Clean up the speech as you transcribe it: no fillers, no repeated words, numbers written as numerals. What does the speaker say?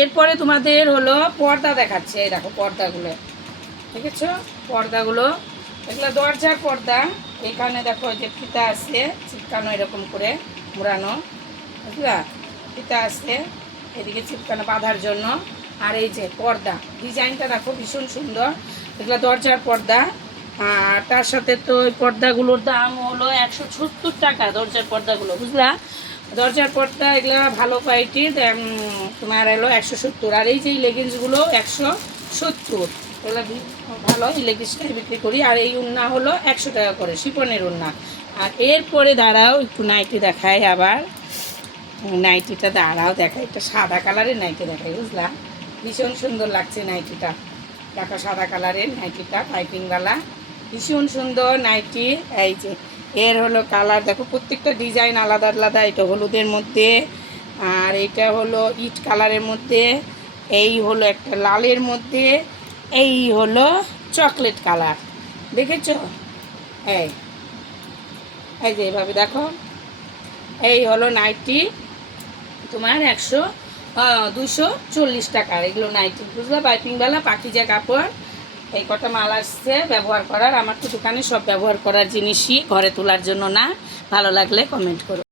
এরপরে তোমাদের হলো পর্দা দেখাচ্ছে। এই দেখো পর্দাগুলো, দেখেছো পর্দাগুলো, এগুলো দরজার পর্দা। এখানে দেখো যে ফিতা আছে চিপকানো, এরকম করে মোড়ানো, বুঝলা, ফিতা আছে এদিকে চিপকানো বাঁধার জন্য। আর এই যে পর্দা ডিজাইনটা দেখো ভীষণ সুন্দর, এগুলো দরজার পর্দা। আর তার সাথে তো ওই পর্দাগুলোর দাম হলো 170 টাকা, দরজার পর্দাগুলো, বুঝলা। দরজার পর্দা এগুলো ভালো কোয়ালিটির, তোমার হলো 170। আর এই যে লেগিংসগুলো 170, এগুলো ভালো, এই লেগিংসটাই বিক্রি করি। আর এই উন্না হলো 100 টাকা করে, শিপনের উন্না। আর এরপরে দাঁড়াও একটু নাইটি দেখায়, আবার নাইটিটা দাঁড়াও দেখায়, একটা সাদা কালারের নাইটি দেখায়, বুঝলা, ভীষণ সুন্দর লাগছে নাইটিটা। দেখো সাদা কালারের নাইটিটা, পাইপিংওয়ালা, ভীষণ সুন্দর নাইটি। এই যে এর হলো কালার দেখো, প্রত্যেকটা ডিজাইন আলাদা আলাদা। এটা হলুদের মধ্যে, আর এটা হলো ইট কালারের মধ্যে, এই হলো একটা লালের মধ্যে, এই হলো চকলেট কালার, দেখেছো? এই এই যে এভাবে দেখো, এই হলো নাইটি তোমার 240 টাকা এগুলো নাইটি, বুঝলা, পাইপিংওয়ালা পাকিজা কাপড়। এই কটা মাল আসছে ব্যবহার করার। আমার তো দোকানে সব ব্যবহার করার জিনিসই, ঘরে তোলার জন্য না। ভালো লাগলে কমেন্ট করো।